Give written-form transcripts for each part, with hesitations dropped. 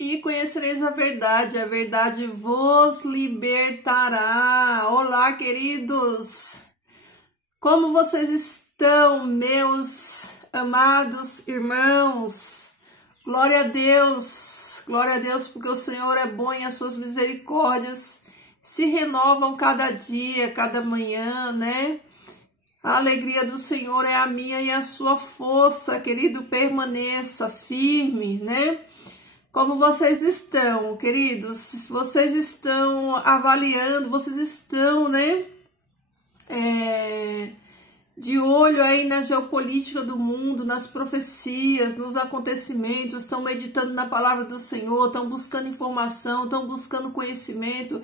E conhecereis a verdade vos libertará. Olá, queridos! Como vocês estão, meus amados irmãos? Glória a Deus, porque o Senhor é bom e as suas misericórdias se renovam cada dia, cada manhã, né? A alegria do Senhor é a minha e a sua força, querido, permaneça firme, né? Como vocês estão, queridos? Vocês estão avaliando, vocês estão, né? De olho aí na geopolítica do mundo, nas profecias, nos acontecimentos, estão meditando na palavra do Senhor, estão buscando informação, estão buscando conhecimento,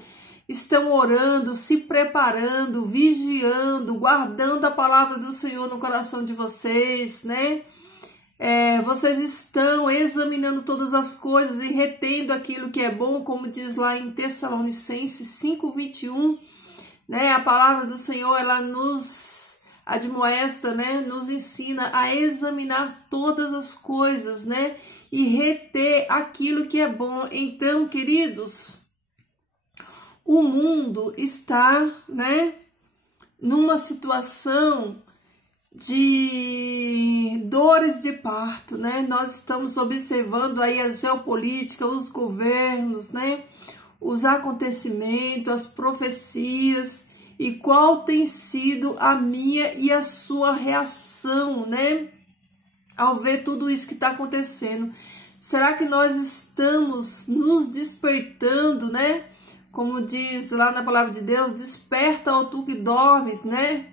estão orando, se preparando, vigiando, guardando a palavra do Senhor no coração de vocês, né? Vocês estão examinando todas as coisas e retendo aquilo que é bom, como diz lá em Tessalonicenses 5:21, né? A palavra do Senhor, ela nos admoesta, né? Nos ensina a examinar todas as coisas, né? E reter aquilo que é bom. Então, queridos, o mundo está, né? Numa situação de dores de parto, né? Nós estamos observando aí a geopolítica, os governos, né? Os acontecimentos, as profecias e qual tem sido a minha e a sua reação, né? Ao ver tudo isso que está acontecendo. Será que nós estamos nos despertando, né? Como diz lá na palavra de Deus, desperta, ó tu que dormes, né?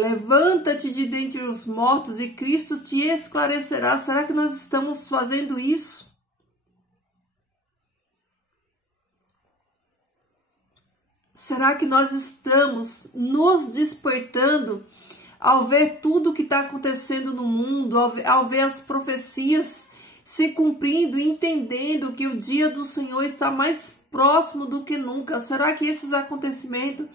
Levanta-te de dentre os mortos e Cristo te esclarecerá. Será que nós estamos fazendo isso? Será que nós estamos nos despertando ao ver tudo que está acontecendo no mundo, ao ver as profecias se cumprindo, entendendo que o dia do Senhor está mais próximo do que nunca? Será que esses acontecimentos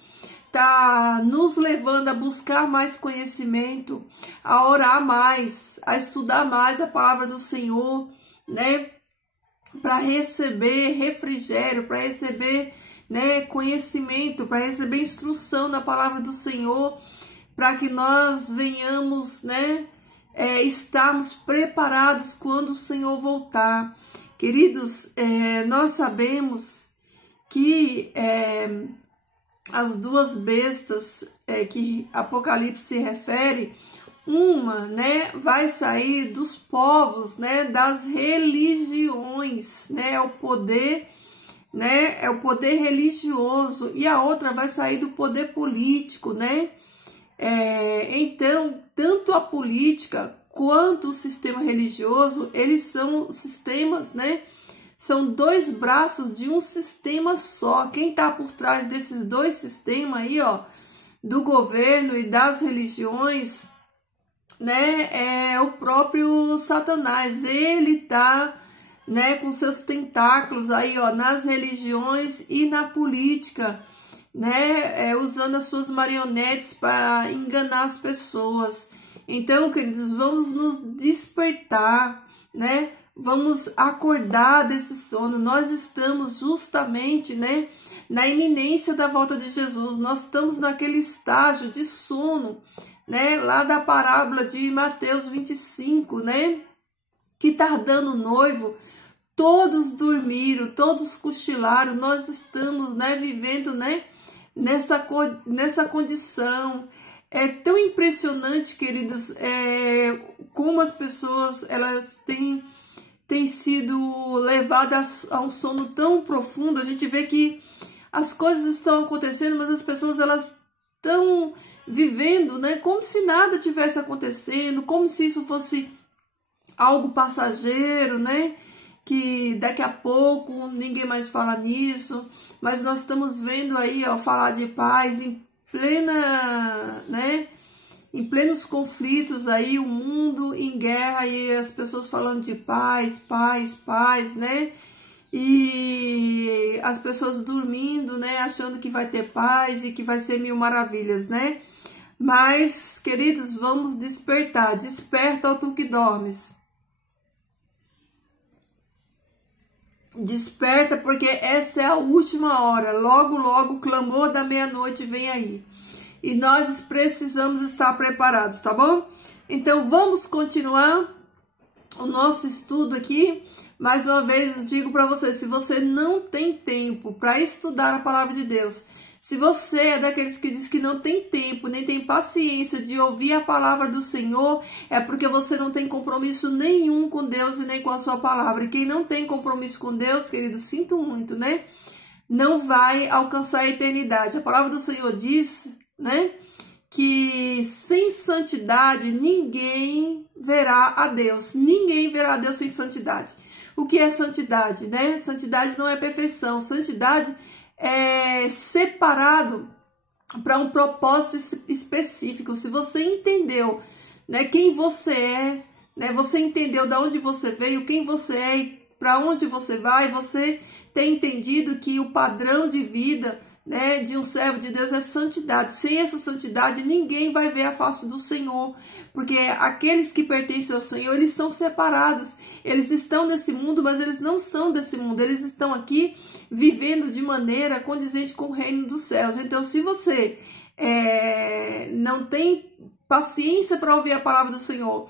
está nos levando a buscar mais conhecimento, a orar mais, a estudar mais a palavra do Senhor, né? Para receber refrigério, para receber, né, conhecimento, para receber instrução da palavra do Senhor, para que nós venhamos, né, estarmos preparados quando o Senhor voltar. Queridos, nós sabemos que as duas bestas que Apocalipse se refere, uma, né, vai sair dos povos, né, das religiões, né, é o poder religioso, e a outra vai sair do poder político, né? Então, tanto a política quanto o sistema religioso, eles são sistemas, né? São dois braços de um sistema só. Quem está por trás desses dois sistemas aí, ó, do governo e das religiões, né, é o próprio Satanás. Ele tá, né, com seus tentáculos aí, ó, nas religiões e na política, né, usando as suas marionetes para enganar as pessoas. Então, queridos, vamos nos despertar, né? Vamos acordar desse sono. Nós estamos justamente, né, na iminência da volta de Jesus. Nós estamos naquele estágio de sono, né, lá da parábola de Mateus 25, né, que tardando o noivo, todos dormiram, todos cochilaram. Nós estamos, né, vivendo, né, nessa condição. É tão impressionante, queridos, como as pessoas, elas têm sido levadas a um sono tão profundo. A gente vê que as coisas estão acontecendo, mas as pessoas, elas estão vivendo, né, como se nada tivesse acontecendo, como se isso fosse algo passageiro, né, que daqui a pouco ninguém mais fala nisso. Mas nós estamos vendo aí, ó, falar de paz em plena, né, em plenos conflitos aí, o mundo em guerra e as pessoas falando de paz, paz, paz, né? E as pessoas dormindo, né, achando que vai ter paz e que vai ser mil maravilhas, né? Mas, queridos, vamos despertar. Desperta, ó tu que dormes. Desperta, porque essa é a última hora. Logo, logo, o clamor da meia-noite vem aí. E nós precisamos estar preparados, tá bom? Então, vamos continuar o nosso estudo aqui. Mais uma vez, eu digo para você, se você não tem tempo para estudar a palavra de Deus, se você é daqueles que diz que não tem tempo, nem tem paciência de ouvir a palavra do Senhor, é porque você não tem compromisso nenhum com Deus e nem com a sua palavra. E quem não tem compromisso com Deus, querido, sinto muito, né? Não vai alcançar a eternidade. A palavra do Senhor diz, né, que sem santidade ninguém verá a Deus. Ninguém verá a Deus sem santidade. O que é santidade, né? Santidade não é perfeição. Santidade é separado para um propósito específico. Se você entendeu, né, quem você é, né, você entendeu de onde você veio, quem você é e para onde você vai, você tem entendido que o padrão de vida, né, de um servo de Deus é santidade. Sem essa santidade, ninguém vai ver a face do Senhor, porque aqueles que pertencem ao Senhor, eles são separados. Eles estão nesse mundo, mas eles não são desse mundo. Eles estão aqui vivendo de maneira condizente com o reino dos céus. Então, se você não tem paciência para ouvir a palavra do Senhor,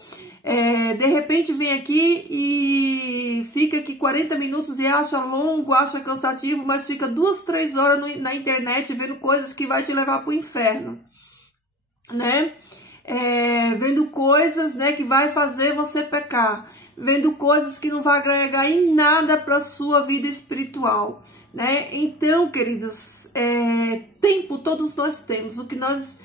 de repente vem aqui e fica aqui 40 minutos e acha longo, acha cansativo, mas fica 2, 3 horas na internet vendo coisas que vai te levar para o inferno, né? Vendo coisas, né, que vai fazer você pecar, vendo coisas que não vai agregar em nada para a sua vida espiritual, né? Então, queridos, tempo todos nós temos. O que nós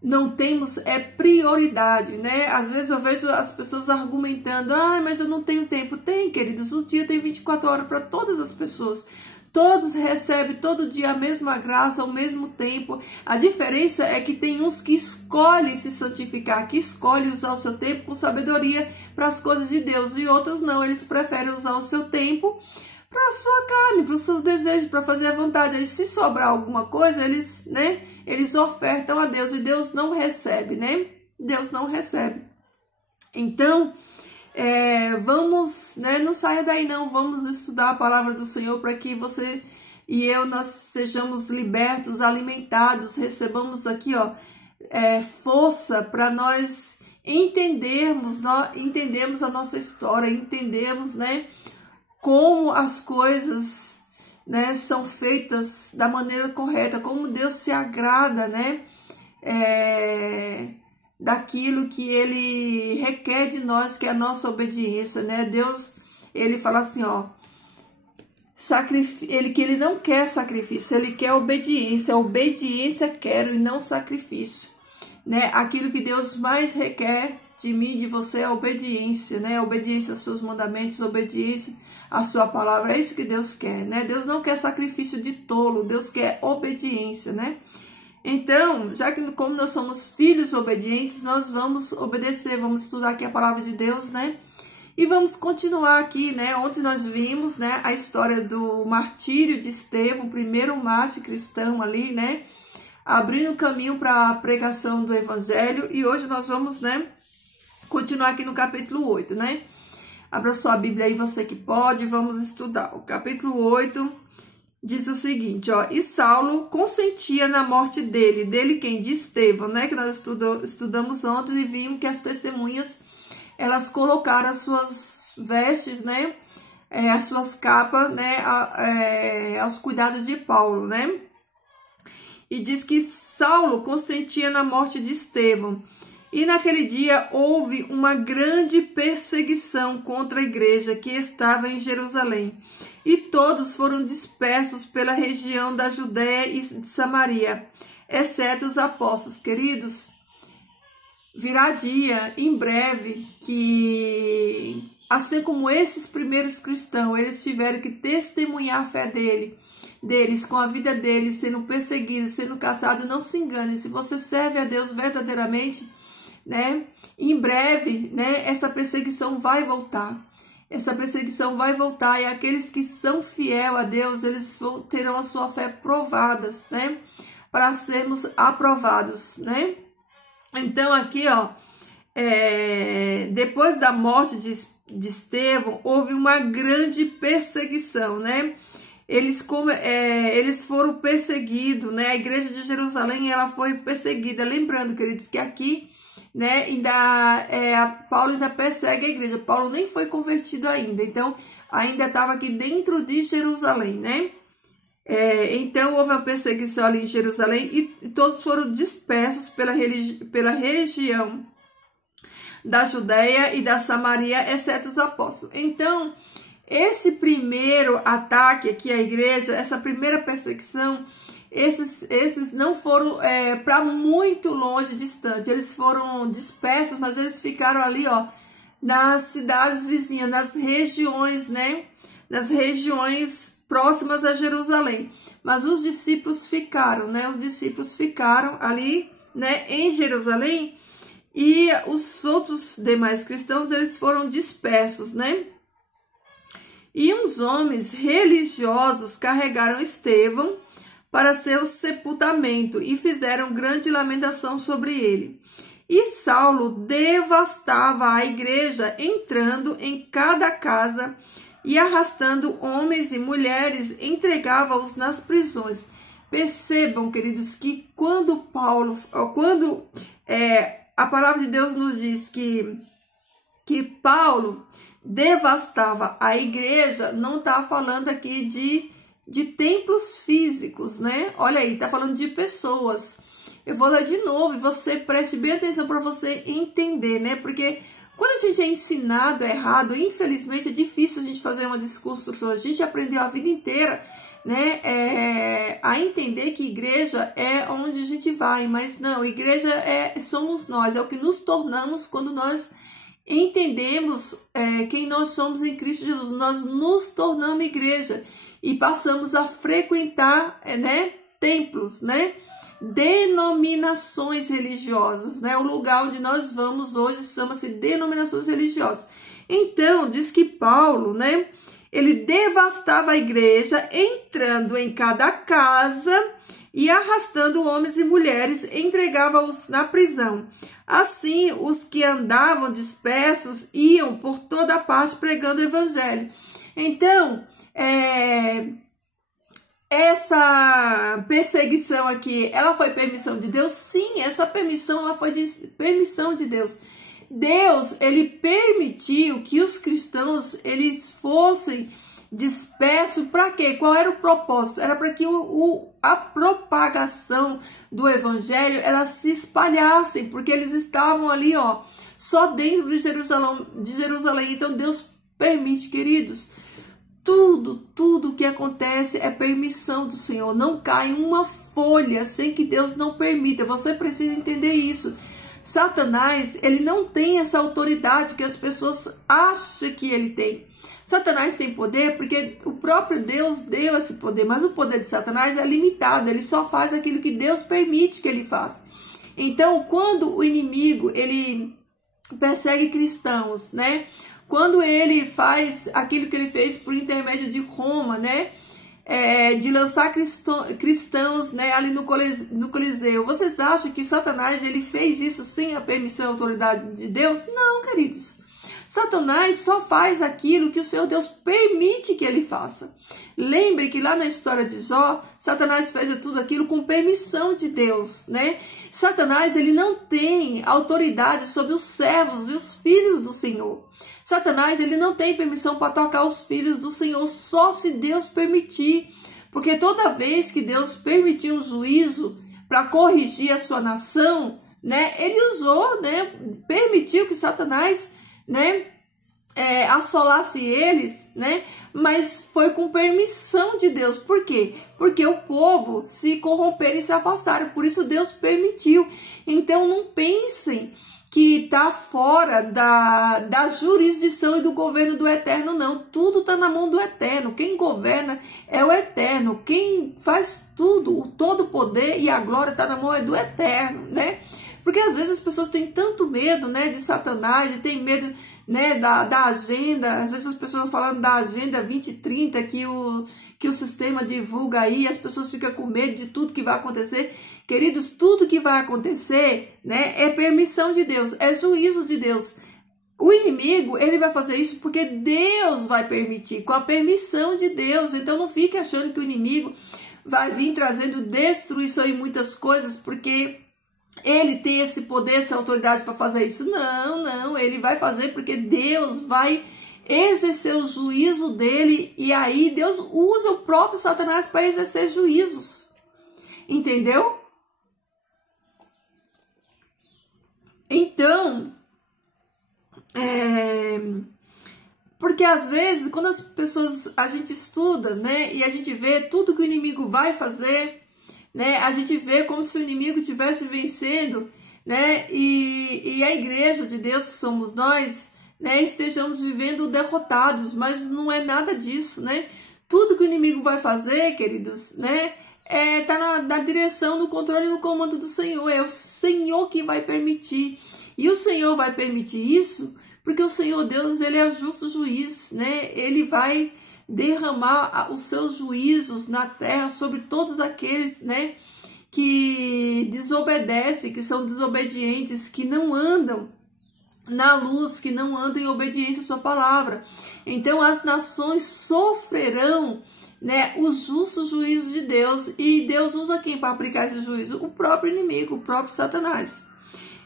não temos é prioridade, né? Às vezes eu vejo as pessoas argumentando, mas eu não tenho tempo. Tem, queridos, o dia tem 24 horas para todas as pessoas. Todos recebem todo dia a mesma graça, ao mesmo tempo. A diferença é que tem uns que escolhem se santificar, que escolhem usar o seu tempo com sabedoria para as coisas de Deus, e outros não, eles preferem usar o seu tempo para a sua carne, para os seus desejos, para fazer a vontade. Aí, se sobrar alguma coisa, eles ofertam a Deus, e Deus não recebe, né? Deus não recebe. Então, vamos, né? Não saia daí não, vamos estudar a palavra do Senhor para que você e eu, nós sejamos libertos, alimentados, recebamos aqui, força para nós entendermos a nossa história, entendermos, né, como as coisas, né, são feitas da maneira correta, como Deus se agrada, né, daquilo que Ele requer de nós, que é a nossa obediência, né? Deus, Ele fala assim, que Ele não quer sacrifício, Ele quer obediência. Obediência quero e não sacrifício, né? Aquilo que Deus mais requer de mim, de você, é obediência, né? Obediência aos seus mandamentos, obediência à sua palavra. É isso que Deus quer, né? Deus não quer sacrifício de tolo, Deus quer obediência, né? Então, já que como nós somos filhos obedientes, nós vamos obedecer, vamos estudar aqui a palavra de Deus, né? E vamos continuar aqui, né? Ontem nós vimos, né, a história do martírio de Estevão, o primeiro mártir cristão ali, né? Abrindo caminho para a pregação do evangelho. E hoje nós vamos, né, continuar aqui no capítulo 8, né? Abra sua Bíblia aí, você que pode, vamos estudar. O capítulo 8 diz o seguinte, e Saulo consentia na morte dele quem? De Estevão, né? Que nós estudamos ontem e vimos que as testemunhas, elas colocaram as suas vestes, né? As suas capas, né? Aos cuidados de Paulo, né? E diz que Saulo consentia na morte de Estevão. E naquele dia houve uma grande perseguição contra a igreja que estava em Jerusalém. E todos foram dispersos pela região da Judéia e de Samaria, exceto os apóstolos. Queridos, virá dia, em breve, que, assim como esses primeiros cristãos, eles tiveram que testemunhar a fé deles, com a vida deles, sendo perseguidos, sendo caçados. Não se engane, se você serve a Deus verdadeiramente, né, em breve, né, essa perseguição vai voltar. Essa perseguição vai voltar, e aqueles que são fiel a Deus, eles terão a sua fé provadas, né? Para sermos aprovados, né? Então aqui, depois da morte Estevão, houve uma grande perseguição, né? Eles foram perseguidos, né? A igreja de Jerusalém, ela foi perseguida. Lembrando, queridos, que aqui, né, Paulo ainda persegue a igreja. Paulo nem foi convertido ainda, então ainda estava aqui dentro de Jerusalém, né? Então houve uma perseguição ali em Jerusalém e todos foram dispersos pela região da Judéia e da Samaria, exceto os apóstolos. Então, esse primeiro ataque aqui à igreja, essa primeira perseguição, esses não foram para muito longe, distante. Eles foram dispersos, mas eles ficaram ali, ó, nas cidades vizinhas, nas regiões, né? Nas regiões próximas a Jerusalém. Mas os discípulos ficaram, né? Os discípulos ficaram ali, né, em Jerusalém, e os outros demais cristãos, eles foram dispersos, né? E uns homens religiosos carregaram Estevão para seu sepultamento e fizeram grande lamentação sobre ele. E Saulo devastava a igreja, entrando em cada casa e arrastando homens e mulheres, entregava-os nas prisões. Percebam, queridos, que quando a palavra de Deus nos diz que Paulo devastava a igreja, não está falando aqui de templos físicos, né? Olha aí, está falando de pessoas. Eu vou ler de novo e você preste bem atenção para você entender, né? Porque quando a gente é ensinado errado, infelizmente é difícil a gente fazer uma desconstrução. A gente aprendeu a vida inteira, né, a entender que igreja é onde a gente vai, mas não, igreja somos nós, é o que nos tornamos quando nós entendemos quem nós somos em Cristo Jesus. Nós nos tornamos igreja e passamos a frequentar, né, templos, né, denominações religiosas, né? O lugar onde nós vamos hoje chama-se denominações religiosas. Então, diz que Paulo, né, ele devastava a igreja, entrando em cada casa e arrastando homens e mulheres, entregava-os na prisão. Assim, os que andavam dispersos iam por toda parte pregando o evangelho. Então, essa perseguição aqui, ela foi permissão de Deus? Sim, essa permissão, ela foi de permissão de Deus. Deus, ele permitiu que os cristãos, eles fossem dispersos. Para quê? Qual era o propósito? Era para que a propagação do evangelho, ela se espalhasse, porque eles estavam ali, ó, só dentro de Jerusalém. Então Deus permite, queridos. Tudo que acontece é permissão do Senhor. Não cai uma folha sem que Deus não permita. Você precisa entender isso. Satanás, ele não tem essa autoridade que as pessoas acham que ele tem. Satanás tem poder porque o próprio Deus deu esse poder, mas o poder de Satanás é limitado. Ele só faz aquilo que Deus permite que ele faça. Então, quando o inimigo, ele persegue cristãos, né? Quando ele faz aquilo que ele fez por intermédio de Roma, né? De lançar cristãos, né, ali no Coliseu. Vocês acham que Satanás, ele fez isso sem a permissão e autoridade de Deus? Não, queridos. Satanás só faz aquilo que o Senhor Deus permite que ele faça. Lembre que lá na história de Jó, Satanás fez tudo aquilo com permissão de Deus, né? Satanás, ele não tem autoridade sobre os servos e os filhos do Senhor. Satanás, ele não tem permissão para tocar os filhos do Senhor, só se Deus permitir. Porque toda vez que Deus permitiu um juízo para corrigir a sua nação, né, ele usou, né, permitiu que Satanás, né, assolasse eles, né, mas foi com permissão de Deus. Por quê? Porque o povo se corromperam e se afastaram, por isso Deus permitiu. Então não pensem que está fora da jurisdição e do governo do Eterno, não. Tudo está na mão do Eterno. Quem governa é o Eterno. Quem faz tudo, o todo poder e a glória está na mão do Eterno, né? Porque às vezes as pessoas têm tanto medo, né, de Satanás, e tem medo, né, da agenda. Às vezes as pessoas falando da agenda 2030 que o sistema divulga aí, as pessoas ficam com medo de tudo que vai acontecer. Queridos, tudo que vai acontecer, né, é permissão de Deus, é juízo de Deus. o inimigo, ele vai fazer isso porque Deus vai permitir, com a permissão de Deus. Então não fique achando que o inimigo vai vir trazendo destruição em muitas coisas, porque ele tem esse poder, essa autoridade para fazer isso. Não, não, ele vai fazer porque Deus vai exercer o juízo dele, e aí Deus usa o próprio Satanás para exercer juízos. Entendeu? Então, porque às vezes, quando as pessoas, a gente estuda, né, e a gente vê tudo que o inimigo vai fazer, né, a gente vê como se o inimigo estivesse vencendo, né, e a igreja de Deus, que somos nós, né, estejamos vivendo derrotados, mas não é nada disso, né? Tudo que o inimigo vai fazer, queridos, né, tá na direção, no controle e no comando do Senhor. É o Senhor que vai permitir. E o Senhor vai permitir isso porque o Senhor Deus, ele é justo juiz, né? Ele vai derramar os seus juízos na terra sobre todos aqueles, né, que desobedecem, que são desobedientes, que não andam na luz, que não andam em obediência à sua palavra. Então as nações sofrerão, né, os justos juízos de Deus. E Deus usa quem para aplicar esse juízo? O próprio inimigo, o próprio Satanás.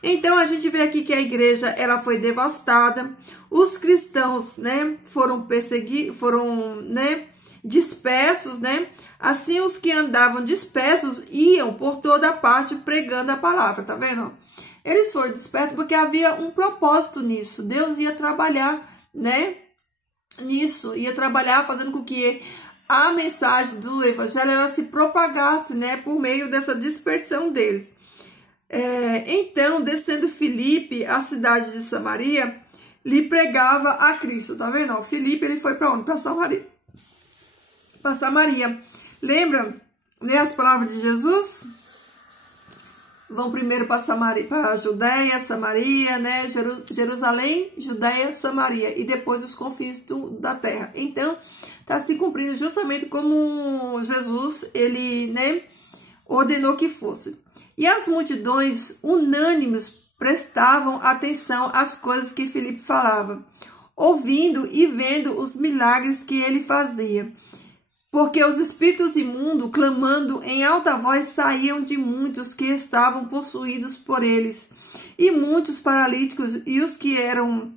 Então a gente vê aqui que a igreja, ela foi devastada, os cristãos, né, foram perseguidos, foram, né, dispersos, né? Assim os que andavam dispersos iam por toda parte pregando a palavra, tá vendo? Eles foram dispersos porque havia um propósito nisso. Deus ia trabalhar, né, nisso, ia trabalhar fazendo com que a mensagem do evangelho ela se propagasse, né, por meio dessa dispersão deles. Então, descendo Filipe, a cidade de Samaria, lhe pregava a Cristo, tá vendo? Filipe, ele foi para onde? Para Samaria. Para Samaria. Lembra, né, as palavras de Jesus? Vão primeiro para Samaria, para Judéia, Samaria, né, Jerusalém, Judéia, Samaria, e depois os confins da terra. Então, está se cumprindo justamente como Jesus, ele, né, ordenou que fosse. E as multidões unânimes prestavam atenção às coisas que Filipe falava, ouvindo e vendo os milagres que ele fazia. Porque os espíritos imundos, clamando em alta voz, saíam de muitos que estavam possuídos por eles. E muitos paralíticos e os que eram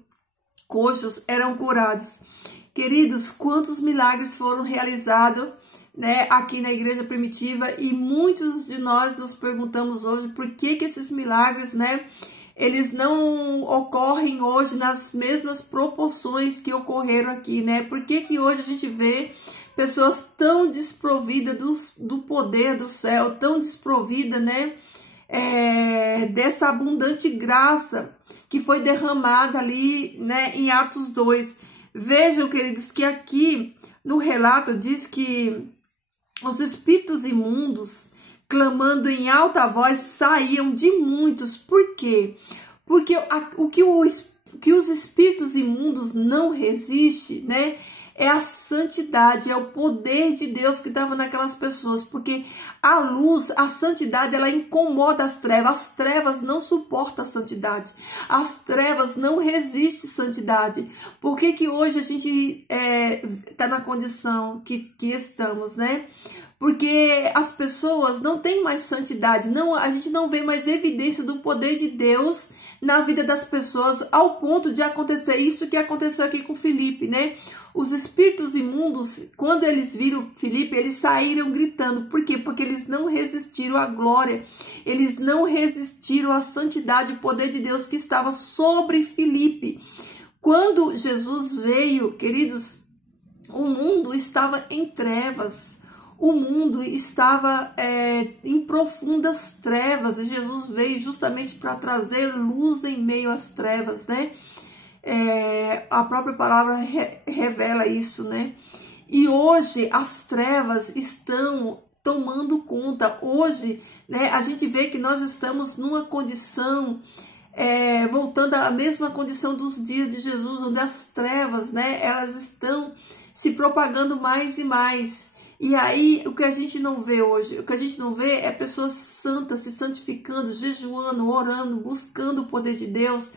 coxos eram curados. Queridos, quantos milagres foram realizados, né, aqui na igreja primitiva, e muitos de nós nos perguntamos hoje por que esses milagres, né, eles não ocorrem hoje nas mesmas proporções que ocorreram aqui, né? Por que hoje a gente vê pessoas tão desprovidas do poder do céu, tão desprovidas, né, dessa abundante graça que foi derramada ali, né, em Atos 2. Vejam, queridos, que aqui no relato diz que os espíritos imundos, clamando em alta voz, saíam de muitos. Por quê? Porque o que os espíritos imundos não resistem, né, é a santidade, é o poder de Deus que estava naquelas pessoas. Porque a luz, a santidade, ela incomoda as trevas. As trevas não suportam a santidade. As trevas não resistem à santidade. Por que hoje a gente está na condição que estamos, né? Porque as pessoas não têm mais santidade, a gente não vê mais evidência do poder de Deus na vida das pessoas, ao ponto de acontecer isso que aconteceu aqui com Filipe, né? Os espíritos imundos, quando eles viram Filipe, eles saíram gritando. Por quê? Porque eles não resistiram à glória, eles não resistiram à santidade e poder de Deus que estava sobre Filipe. Quando Jesus veio, queridos, o mundo estava em trevas. O mundo estava em profundas trevas. E Jesus veio justamente para trazer luz em meio às trevas, né? A própria palavra revela isso, né? E hoje as trevas estão tomando conta. Hoje, né, a gente vê que nós estamos numa condição, voltando à mesma condição dos dias de Jesus, onde as trevas, né, elas estão se propagando mais e mais. E aí, o que a gente não vê hoje? O que a gente não vê é pessoas santas se santificando, jejuando, orando, buscando o poder de Deus,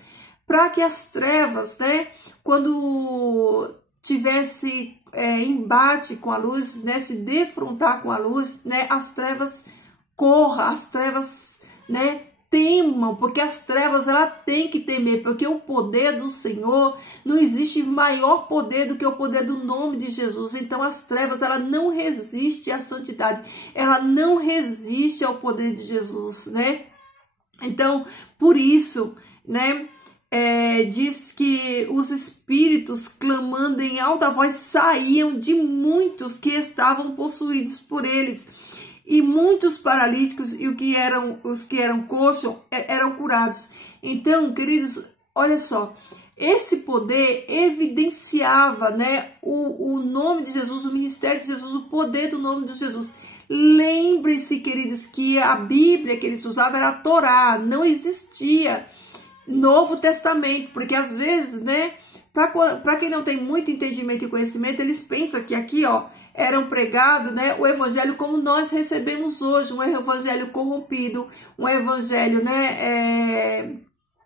para que as trevas, né, quando tivesse embate com a luz, né, se defrontar com a luz, né, as trevas corram, as trevas, né, temam, porque as trevas ela tem que temer, porque o poder do Senhor, não existe maior poder do que o poder do nome de Jesus. Então as trevas ela não resiste à santidade, ela não resiste ao poder de Jesus, né? Então por isso, né, diz que os espíritos clamando em alta voz saíam de muitos que estavam possuídos por eles. E muitos paralíticos e os que eram coxos eram curados. Então, queridos, olha só, esse poder evidenciava, né, o nome de Jesus, o ministério de Jesus, o poder do nome de Jesus. Lembre-se, queridos, que a Bíblia que eles usavam era a Torá, não existia Novo Testamento, porque às vezes, né, para quem não tem muito entendimento e conhecimento, eles pensam que aqui, ó, eram pregados, né, o evangelho como nós recebemos hoje, um evangelho corrompido, um evangelho, né,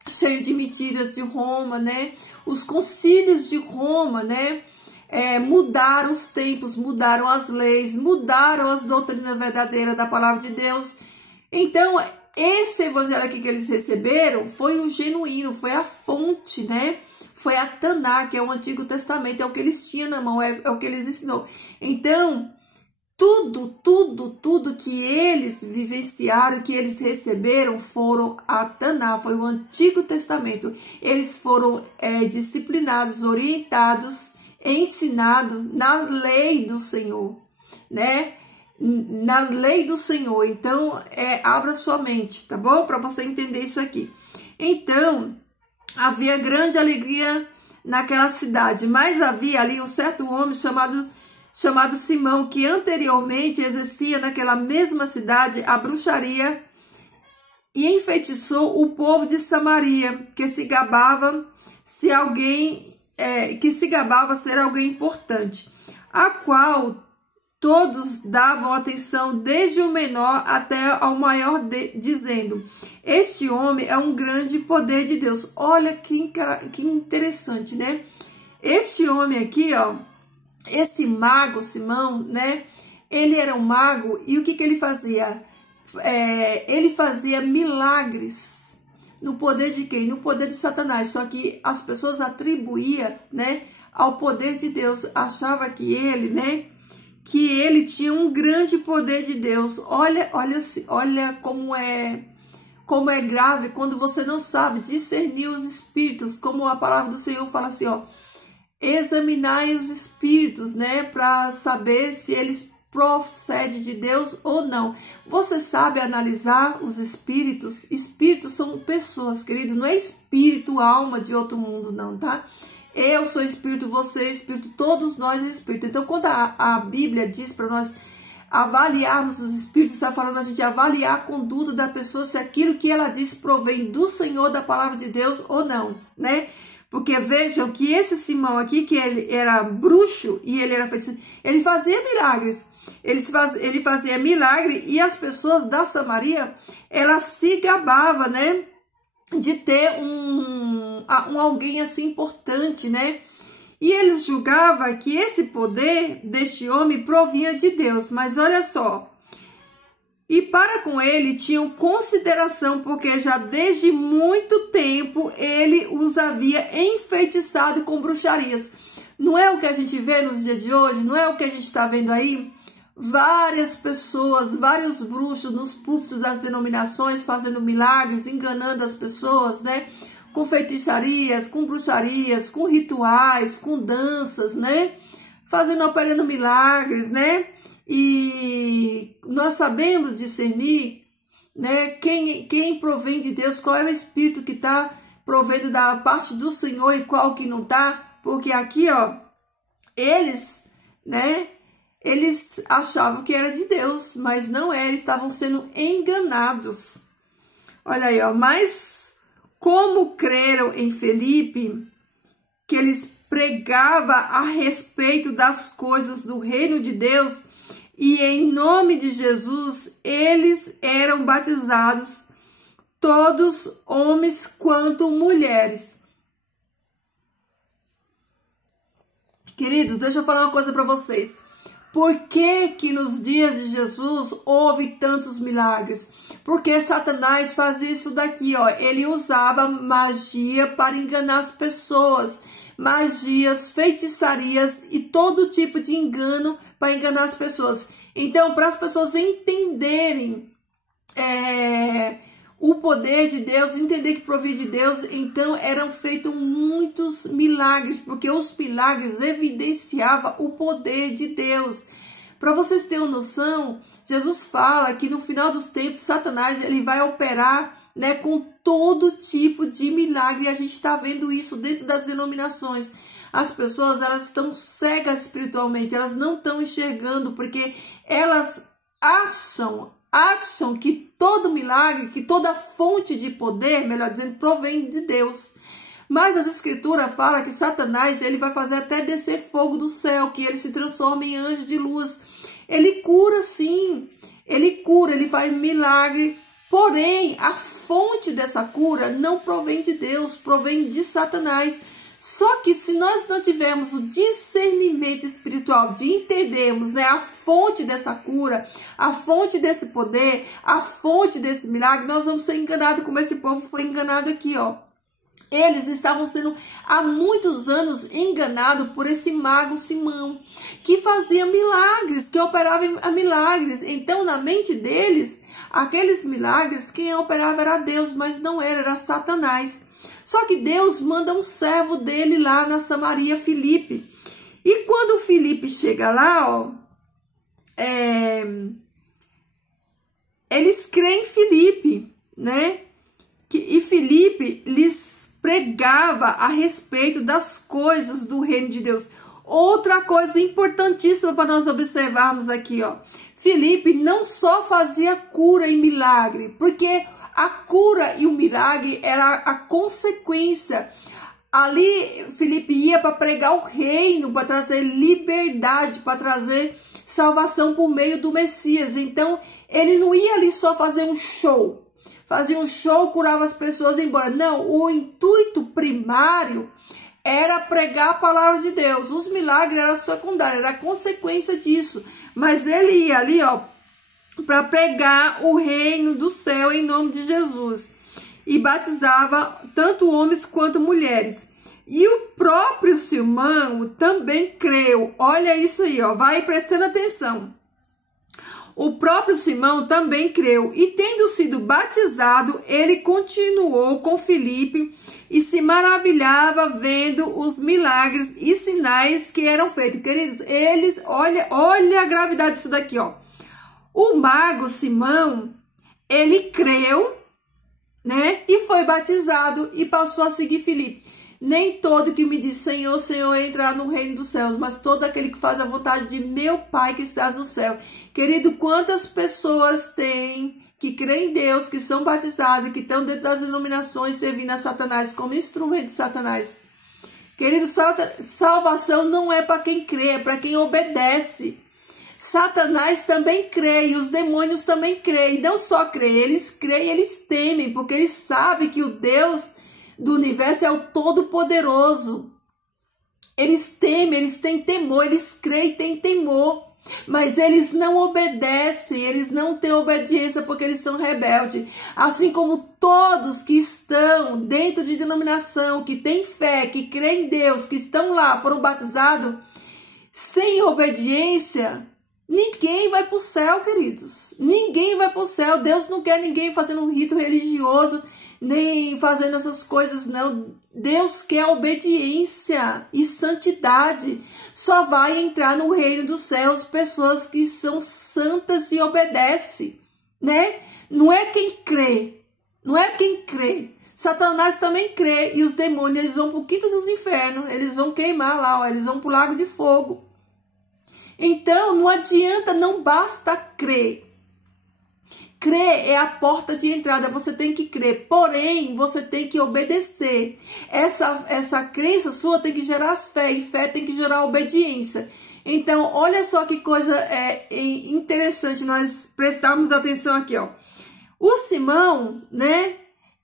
cheio de mentiras de Roma, né, os concílios de Roma, né, mudaram os tempos, mudaram as leis, mudaram as doutrinas verdadeiras da palavra de Deus. Então, esse evangelho aqui que eles receberam foi o genuíno, foi a fonte, né, foi a Taná, que é o Antigo Testamento, é o que eles tinham na mão, é o que eles ensinou. Então, tudo que eles vivenciaram, que eles receberam, foram a Taná, foi o Antigo Testamento. Eles foram disciplinados, orientados, ensinados na lei do Senhor, né? Na lei do Senhor. Então, abra sua mente, tá bom? Para você entender isso aqui. Então, havia grande alegria naquela cidade, mas havia ali um certo homem chamado Simão, que anteriormente exercia naquela mesma cidade a bruxaria e enfeitiçou o povo de Samaria, que se gabava ser alguém importante, a qual todos davam atenção, desde o menor até ao maior, dizendo: este homem é um grande poder de Deus. Olha que interessante, né? Este homem aqui, ó, esse mago Simão, né? Ele era um mago e o que ele fazia? Ele fazia milagres no poder de quem? No poder de Satanás. Só que as pessoas atribuíam, né, ao poder de Deus. Achava que ele, né, que ele tinha um grande poder de Deus. Olha como é grave quando você não sabe discernir os espíritos, como a palavra do Senhor fala assim, ó, examinai os espíritos, né, para saber se eles procedem de Deus ou não. Você sabe analisar os espíritos? Espíritos são pessoas, querido, não é espírito, alma de outro mundo, não, tá? Eu sou espírito, você é espírito, todos nós é espírito. Então, quando a Bíblia diz para nós avaliarmos os espíritos, está falando a gente avaliar a conduta da pessoa, se aquilo que ela diz provém do Senhor, da palavra de Deus ou não, né? Porque vejam que esse Simão aqui, que ele era bruxo e ele era feiticeiro, ele fazia milagres. Ele fazia milagre e as pessoas da Samaria, ela se gabava, né, de ter um alguém assim importante, né? E eles julgavam que esse poder deste homem provinha de Deus. Mas olha só, e para com ele tinham consideração, porque já desde muito tempo ele os havia enfeitiçado com bruxarias. Não é o que a gente vê nos dias de hoje? Não é o que a gente está vendo aí? Várias pessoas, vários bruxos nos púlpitos das denominações fazendo milagres, enganando as pessoas, né? Com feitiçarias, com bruxarias, com rituais, com danças, né? Operando milagres, né? E nós sabemos discernir, né? Quem provém de Deus, qual é o espírito que está provendo da parte do Senhor e qual que não está. Porque aqui, ó, eles, né? Eles achavam que era de Deus, mas não era, eles estavam sendo enganados. Olha aí, ó, mas como creram em Felipe, que eles pregavam a respeito das coisas do reino de Deus, e em nome de Jesus, eles eram batizados, todos homens quanto mulheres. Queridos, deixa eu falar uma coisa para vocês. Por que que nos dias de Jesus houve tantos milagres? Porque Satanás fazia isso daqui, ó. Ele usava magia para enganar as pessoas. Magias, feitiçarias e todo tipo de engano para enganar as pessoas. Então, para as pessoas entenderem o poder de Deus, entender que provia de Deus, então eram feitos muitos milagres, porque os milagres evidenciavam o poder de Deus. Para vocês terem uma noção, Jesus fala que no final dos tempos, Satanás ele vai operar, né, com todo tipo de milagre, e a gente está vendo isso dentro das denominações. As pessoas, elas estão cegas espiritualmente, elas não estão enxergando, porque elas acham que todo milagre, que toda fonte de poder, melhor dizendo, provém de Deus. Mas as escrituras falam que Satanás ele vai fazer até descer fogo do céu, que ele se transforma em anjo de luz. Ele cura sim, ele cura, ele faz milagre, porém a fonte dessa cura não provém de Deus, provém de Satanás. Só que se nós não tivermos o discernimento espiritual de entendermos, né, a fonte dessa cura, a fonte desse poder, a fonte desse milagre, nós vamos ser enganados como esse povo foi enganado aqui, ó. Eles estavam sendo há muitos anos enganados por esse mago Simão, que fazia milagres, que operava milagres. Então, na mente deles, aqueles milagres, quem operava era Deus, mas não era Satanás. Só que Deus manda um servo dele lá na Samaria, Filipe. E quando Filipe chega lá, ó, eles creem em Filipe, né? E Filipe lhes pregava a respeito das coisas do reino de Deus. Outra coisa importantíssima para nós observarmos aqui, ó. Filipe não só fazia cura e milagre, porque a cura e o milagre era a consequência. Ali, Filipe ia para pregar o reino, para trazer liberdade, para trazer salvação por meio do Messias. Então, ele não ia ali só fazer um show. Fazia um show, curava as pessoas e ia embora. Não, o intuito primário era pregar a palavra de Deus. Os milagres eram secundários, era a consequência disso. Mas ele ia ali, ó, para pregar o reino do céu em nome de Jesus. E batizava tanto homens quanto mulheres. E o próprio Simão também creu. Olha isso aí, ó, vai prestando atenção. O próprio Simão também creu. E tendo sido batizado, ele continuou com Filipe e se maravilhava vendo os milagres e sinais que eram feitos. Queridos, eles, olha a gravidade disso daqui, ó. O mago Simão, ele creu, né? E foi batizado e passou a seguir Filipe. Nem todo que me diz Senhor, Senhor, entrará no reino dos céus, mas todo aquele que faz a vontade de meu Pai que estás no céu. Querido, quantas pessoas tem que creem em Deus, que são batizadas, que estão dentro das denominações servindo a Satanás como instrumento de Satanás? Querido, salvação não é para quem crê, é para quem obedece. Satanás também crê e os demônios também creem. Não só creem, eles creem, eles temem, porque eles sabem que o Deus do universo é o Todo-Poderoso. Eles temem, eles têm temor, eles creem e têm temor. Mas eles não obedecem, eles não têm obediência porque eles são rebeldes. Assim como todos que estão dentro de denominação, que têm fé, que creem em Deus, que estão lá, foram batizados, sem obediência, ninguém vai para o céu, queridos. Ninguém vai para o céu. Deus não quer ninguém fazendo um rito religioso, nem fazendo essas coisas, não. Deus quer obediência e santidade. Só vai entrar no reino dos céus pessoas que são santas e obedecem, né? Não é quem crê. Não é quem crê. Satanás também crê. E os demônios, eles vão para o quinto dos infernos. Eles vão queimar lá, ó, eles vão para o lago de fogo. Então, não adianta, não basta crer. Crer é a porta de entrada, você tem que crer, porém, você tem que obedecer. Essa crença sua tem que gerar fé, e fé tem que gerar obediência. Então, olha só que coisa interessante nós prestarmos atenção aqui, ó. O Simão, né,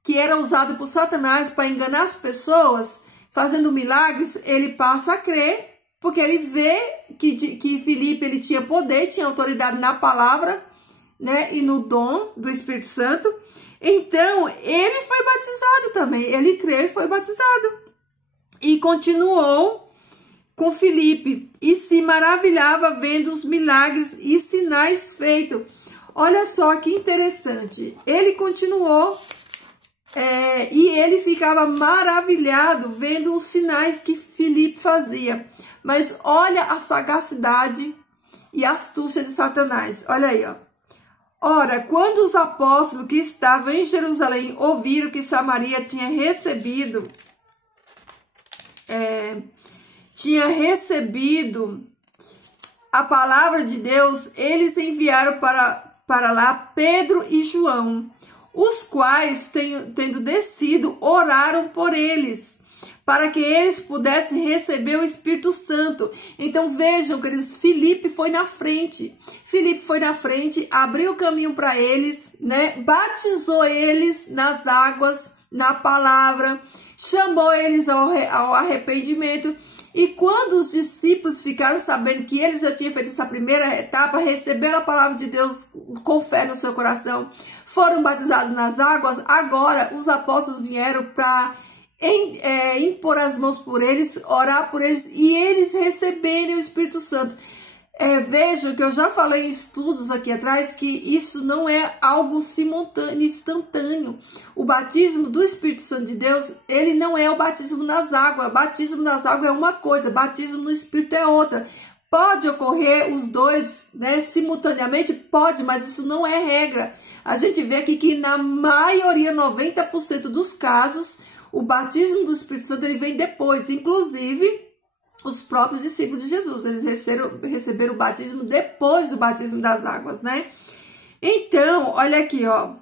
que era usado por Satanás para enganar as pessoas, fazendo milagres, ele passa a crer, Porque ele vê que Filipe ele tinha poder, tinha autoridade na palavra, né, e no dom do Espírito Santo. Então, ele foi batizado também. Ele creu e foi batizado. E continuou com Filipe e se maravilhava vendo os milagres e sinais feitos. Olha só que interessante. Ele continuou e ele ficava maravilhado vendo os sinais que Filipe fazia. Mas olha a sagacidade e a astúcia de Satanás. Olha aí, ó. Ora, quando os apóstolos que estavam em Jerusalém ouviram que Samaria tinha recebido a palavra de Deus, eles enviaram para lá Pedro e João, os quais, tendo descido, oraram por eles, para que eles pudessem receber o Espírito Santo. Então vejam, queridos, Filipe foi na frente. Filipe foi na frente, abriu o caminho para eles, né? Batizou eles nas águas, na palavra, chamou eles ao arrependimento. E quando os discípulos ficaram sabendo que eles já tinham feito essa primeira etapa, receberam a palavra de Deus com fé no seu coração, foram batizados nas águas, agora os apóstolos vieram para impor as mãos por eles, orar por eles e eles receberem o Espírito Santo. Vejam que eu já falei em estudos aqui atrás que isso não é algo simultâneo, instantâneo. O batismo do Espírito Santo de Deus, ele não é o batismo nas águas. O batismo nas águas é uma coisa, batismo no Espírito é outra. Pode ocorrer os dois, né, simultaneamente? Pode, mas isso não é regra. A gente vê aqui que na maioria, 90% dos casos, o batismo do Espírito Santo ele vem depois, inclusive os próprios discípulos de Jesus, eles receberam o batismo depois do batismo das águas, né? Então, olha aqui, ó.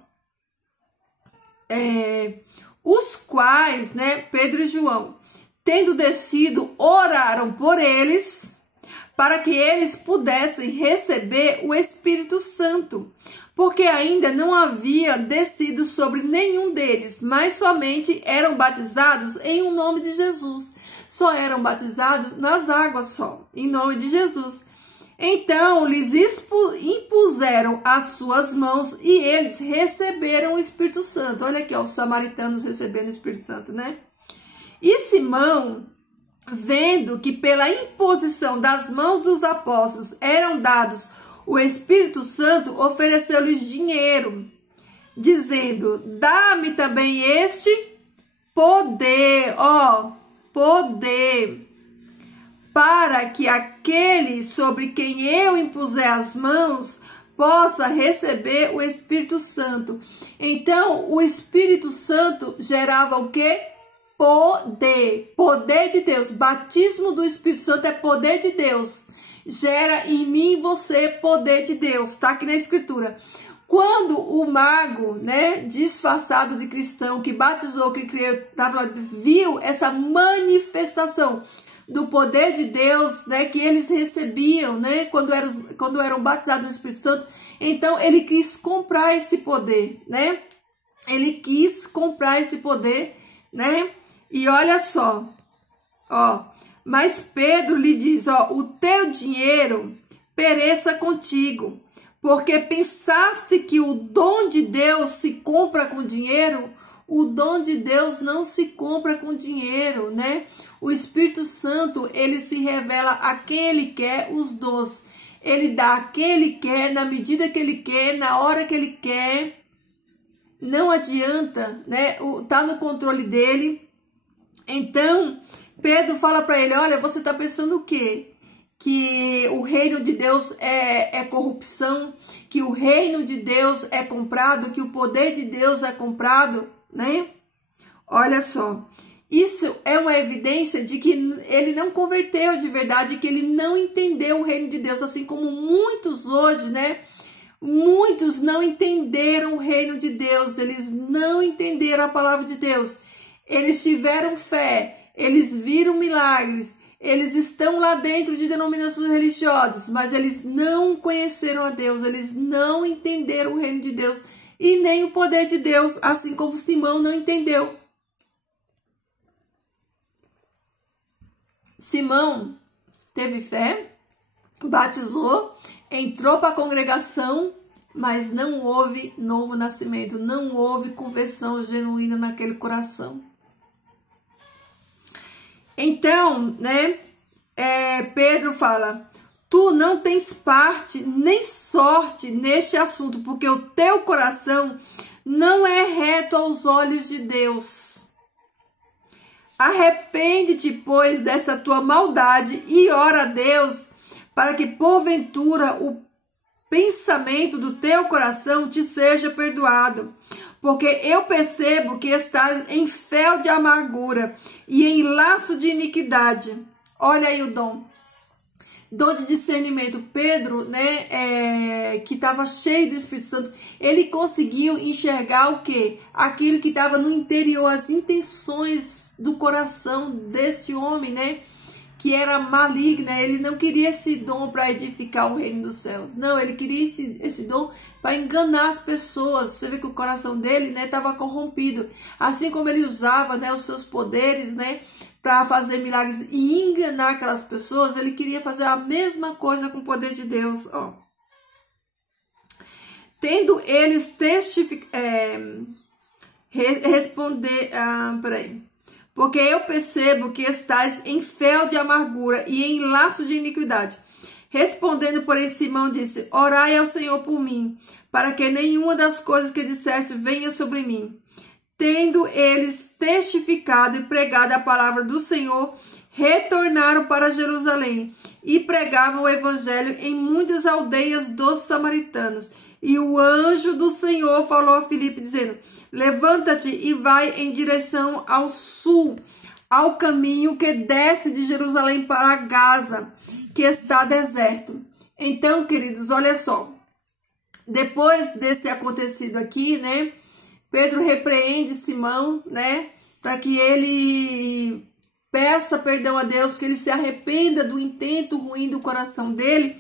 Os quais, né, Pedro e João, tendo descido, oraram por eles, para que eles pudessem receber o Espírito Santo, porque ainda não havia descido sobre nenhum deles, mas somente eram batizados em o nome de Jesus. Só eram batizados nas águas só, em nome de Jesus. Então, lhes impuseram as suas mãos e eles receberam o Espírito Santo. Olha aqui, ó, os samaritanos recebendo o Espírito Santo, né? E Simão, vendo que pela imposição das mãos dos apóstolos eram dados o Espírito Santo, ofereceu-lhes dinheiro, dizendo, dá-me também este poder, poder, para que aquele sobre quem eu impuser as mãos possa receber o Espírito Santo. Então, o Espírito Santo gerava o quê? Poder. Poder de Deus. Batismo do Espírito Santo é poder de Deus. Gera em mim e você poder de Deus. Está aqui na Escritura. Quando o mago, né, disfarçado de cristão, que batizou, que criou, viu essa manifestação do poder de Deus, né, que eles recebiam, né, quando eram batizados no Espírito Santo, então ele quis comprar esse poder, né? Ele quis comprar esse poder, né? E olha só, ó, mas Pedro lhe diz, ó, o teu dinheiro pereça contigo, porque pensaste que o dom de Deus se compra com dinheiro. O dom de Deus não se compra com dinheiro, né? O Espírito Santo, ele se revela a quem ele quer os dons. Ele dá a quem ele quer, na medida que ele quer, na hora que ele quer. Não adianta, né? Tá no controle dele. Então, Pedro fala para ele, olha, você tá pensando o quê? Que o reino de Deus é corrupção, que o reino de Deus é comprado, que o poder de Deus é comprado, né? Olha só, isso é uma evidência de que ele não converteu de verdade, que ele não entendeu o reino de Deus, assim como muitos hoje, né? Muitos não entenderam o reino de Deus, eles não entenderam a palavra de Deus, eles tiveram fé, eles viram milagres, eles estão lá dentro de denominações religiosas, mas eles não conheceram a Deus, eles não entenderam o reino de Deus e nem o poder de Deus, assim como Simão não entendeu. Simão teve fé, batizou, entrou para a congregação, mas não houve novo nascimento, não houve conversão genuína naquele coração. Então, né, Pedro fala, tu não tens parte nem sorte neste assunto, porque o teu coração não é reto aos olhos de Deus. Arrepende-te, pois, desta tua maldade e ora a Deus, para que porventura o pensamento do teu coração te seja perdoado. Porque eu percebo que estás em fel de amargura e em laço de iniquidade. Olha aí o dom de discernimento. Pedro, né, que estava cheio do Espírito Santo, ele conseguiu enxergar o quê? Aquilo que estava no interior, as intenções do coração desse homem, né, que era maligna. Ele não queria esse dom para edificar o reino dos céus. Não, ele queria esse dom para enganar as pessoas. Você vê que o coração dele, né, estava corrompido. Assim como ele usava, né, os seus poderes, né, para fazer milagres e enganar aquelas pessoas, ele queria fazer a mesma coisa com o poder de Deus. Ó. Tendo eles porque eu percebo que estás em fel de amargura e em laço de iniquidade. Respondendo, porém, Simão disse, orai ao Senhor por mim, para que nenhuma das coisas que disseste venha sobre mim. Tendo eles testificado e pregado a palavra do Senhor, retornaram para Jerusalém e pregavam o evangelho em muitas aldeias dos samaritanos. E o anjo do Senhor falou a Filipe, dizendo, levanta-te e vai em direção ao sul, ao caminho que desce de Jerusalém para Gaza, que está deserto. Então, queridos, olha só. Depois desse acontecido aqui, né, Pedro repreende Simão, né, para que ele peça perdão a Deus, que ele se arrependa do intento ruim do coração dele.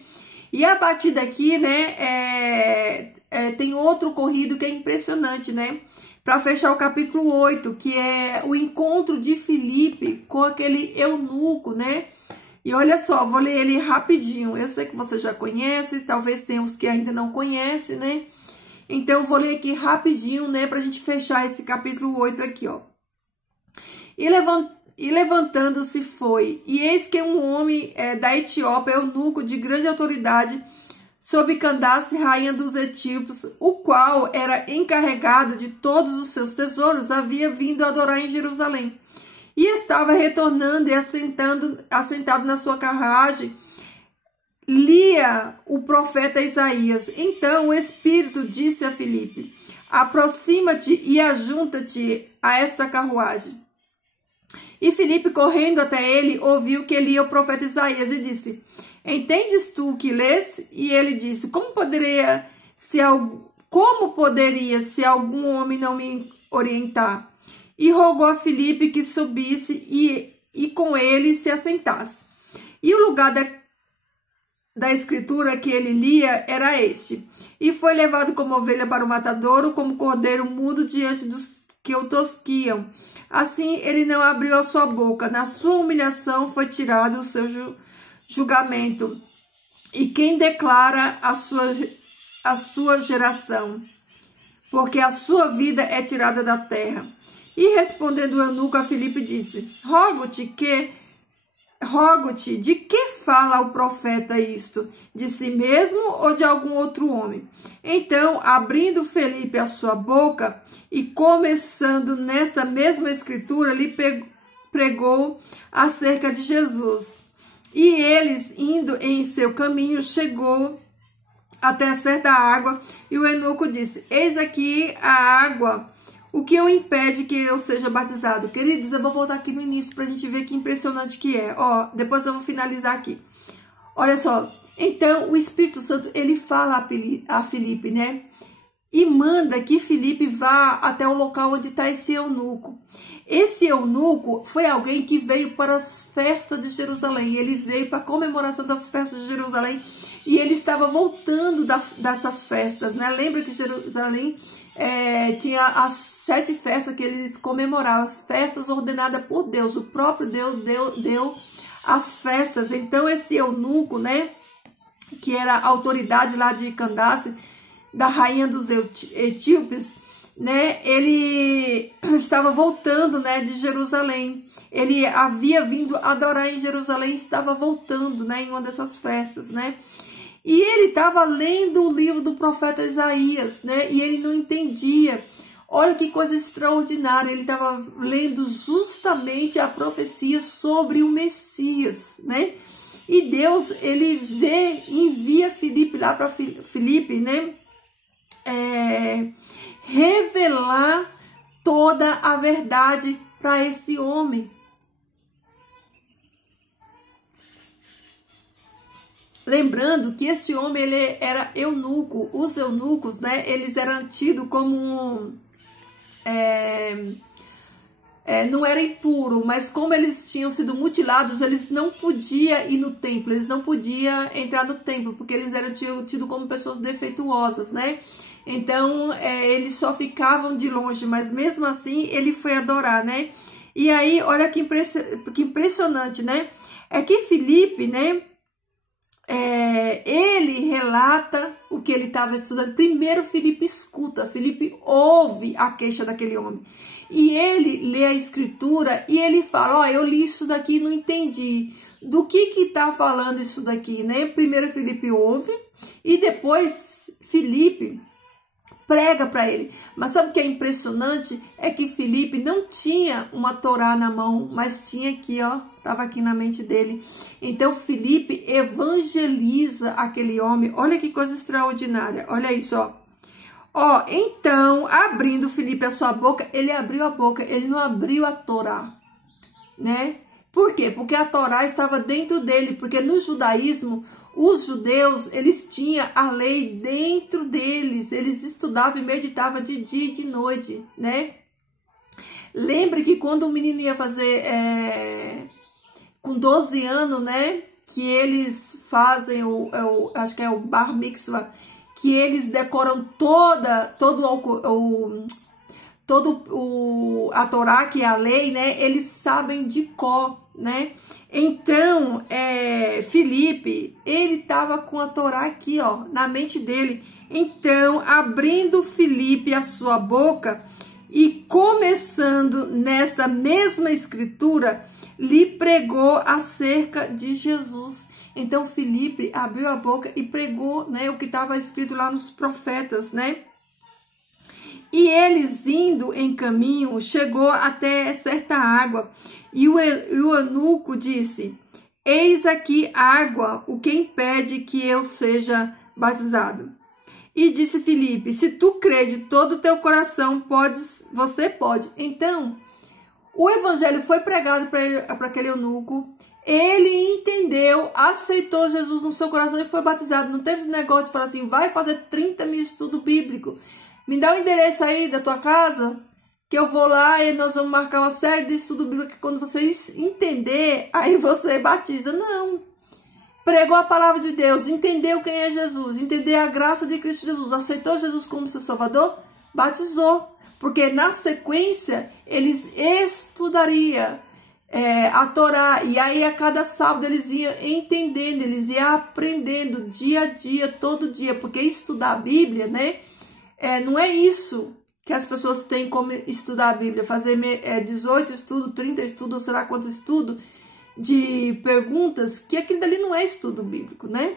E a partir daqui, né, tem outro ocorrido que é impressionante, né, para fechar o capítulo 8, que é o encontro de Filipe com aquele eunuco, né. E olha só, vou ler ele rapidinho. Eu sei que você já conhece, talvez tenha uns que ainda não conhecem, né. Então, vou ler aqui rapidinho, né, pra gente fechar esse capítulo 8 aqui, ó. E levantando-se foi, e eis que um homem da Etiópia, eunuco de grande autoridade, sob Candace, rainha dos etíopes, o qual era encarregado de todos os seus tesouros, havia vindo adorar em Jerusalém. E estava retornando e assentado na sua carruagem, lia o profeta Isaías. Então o Espírito disse a Filipe, aproxima-te e ajunta-te a esta carruagem. E Filipe, correndo até ele, ouviu que lia o profeta Isaías e disse, entendes tu o que lês? E ele disse, como poderia, se algum homem não me orientar? E rogou a Filipe que subisse e com ele se assentasse. E o lugar da escritura que ele lia era este. E foi levado como ovelha para o matadouro, como cordeiro mudo diante dos que o tosquiam. Assim ele não abriu a sua boca. Na sua humilhação foi tirado o seu julgamento. E quem declara a sua geração? Porque a sua vida é tirada da terra. E respondendo o eunuco a Filipe disse, rogo-te, de que fala o profeta isto? De si mesmo ou de algum outro homem? Então, abrindo Filipe a sua boca e começando nesta mesma escritura, lhe pregou acerca de Jesus. E eles, indo em seu caminho, chegou até certa água, e o eunuco disse, eis aqui a água, o que o impede que eu seja batizado? Queridos, eu vou voltar aqui no início para a gente ver que impressionante que é. Ó, depois eu vou finalizar aqui. Olha só. Então, o Espírito Santo, ele fala a Filipe, né? E manda que Filipe vá até o local onde está esse eunuco. Esse eunuco foi alguém que veio para as festas de Jerusalém. Ele veio para a comemoração das festas de Jerusalém. E ele estava voltando dessas festas, né? Lembra que Jerusalém tinha as 7 festas que eles comemoravam, as festas ordenadas por Deus. O próprio Deus deu as festas. Então esse eunuco, né, que era a autoridade lá de Candace, da rainha dos etíopes, né, ele estava voltando, né, de Jerusalém. Ele havia vindo adorar em Jerusalém, estava voltando, né, em uma dessas festas, né. E ele estava lendo o livro do profeta Isaías, né, e ele não entendia. Olha que coisa extraordinária, ele estava lendo justamente a profecia sobre o Messias, né? E Deus, ele envia Filipe lá para Filipe, né? Revelar toda a verdade para esse homem. Lembrando que esse homem, ele era eunuco. Os eunucos, né? Eles eram tidos como não era impuro, mas como eles tinham sido mutilados, eles não podiam ir no templo, eles não podiam entrar no templo, porque eles eram tidos como pessoas defeituosas, né? Então, eles só ficavam de longe, mas mesmo assim, ele foi adorar, né? E aí, olha que impressionante, né? É que Filipe, né? Ele relata o que ele estava estudando. Primeiro Filipe escuta, Filipe ouve a queixa daquele homem. E ele lê a escritura e ele fala, ó, eu li isso daqui e não entendi. Do que tá falando isso daqui, né? Primeiro Filipe ouve e depois Filipe prega para ele. Mas sabe o que é impressionante? É que Filipe não tinha uma Torá na mão, mas tinha aqui, ó, estava aqui na mente dele. Então Filipe evangeliza aquele homem. Olha que coisa extraordinária. Olha isso, ó. Ó, então, abrindo Filipe a sua boca, ele abriu a boca, ele não abriu a Torá, né? Por quê? Porque a Torá estava dentro dele, porque no judaísmo, os judeus, eles tinham a lei dentro deles, eles estudavam e meditavam de dia e de noite, né? Lembre que quando o menino ia fazer, com 12 anos, né, que eles fazem, acho que é o Bar Mitzvah, que eles decoram a Torá, que é a lei, né? Eles sabem de cor, né? Então, Filipe, ele estava com a Torá aqui, ó, na mente dele. Então, abrindo Filipe a sua boca e começando nessa mesma escritura, lhe pregou acerca de Jesus. Então, Filipe abriu a boca e pregou, né, o que estava escrito lá nos profetas, né? E eles indo em caminho, chegou até certa água. E o eunuco disse, eis aqui água, o que impede que eu seja batizado? E disse Filipe, se tu crê de todo o teu coração, você pode. Então, o evangelho foi pregado para aquele eunuco. Ele entendeu, aceitou Jesus no seu coração e foi batizado. Não teve negócio de falar assim, vai fazer 30 mil estudos bíblicos. Me dá o endereço aí da tua casa, que eu vou lá e nós vamos marcar uma série de estudos bíblicos. Quando vocês entender, aí você batiza. Não. Pregou a palavra de Deus, entendeu quem é Jesus, entendeu a graça de Cristo Jesus, aceitou Jesus como seu Salvador, batizou. Porque na sequência, eles estudariam a Torá, e aí a cada sábado eles iam entendendo, eles iam aprendendo dia a dia, todo dia, porque estudar a Bíblia, né, não é isso que as pessoas têm como estudar a Bíblia, fazer 18 estudos, 30 estudos, ou sei lá quantos estudos de perguntas, que aquilo dali não é estudo bíblico, né,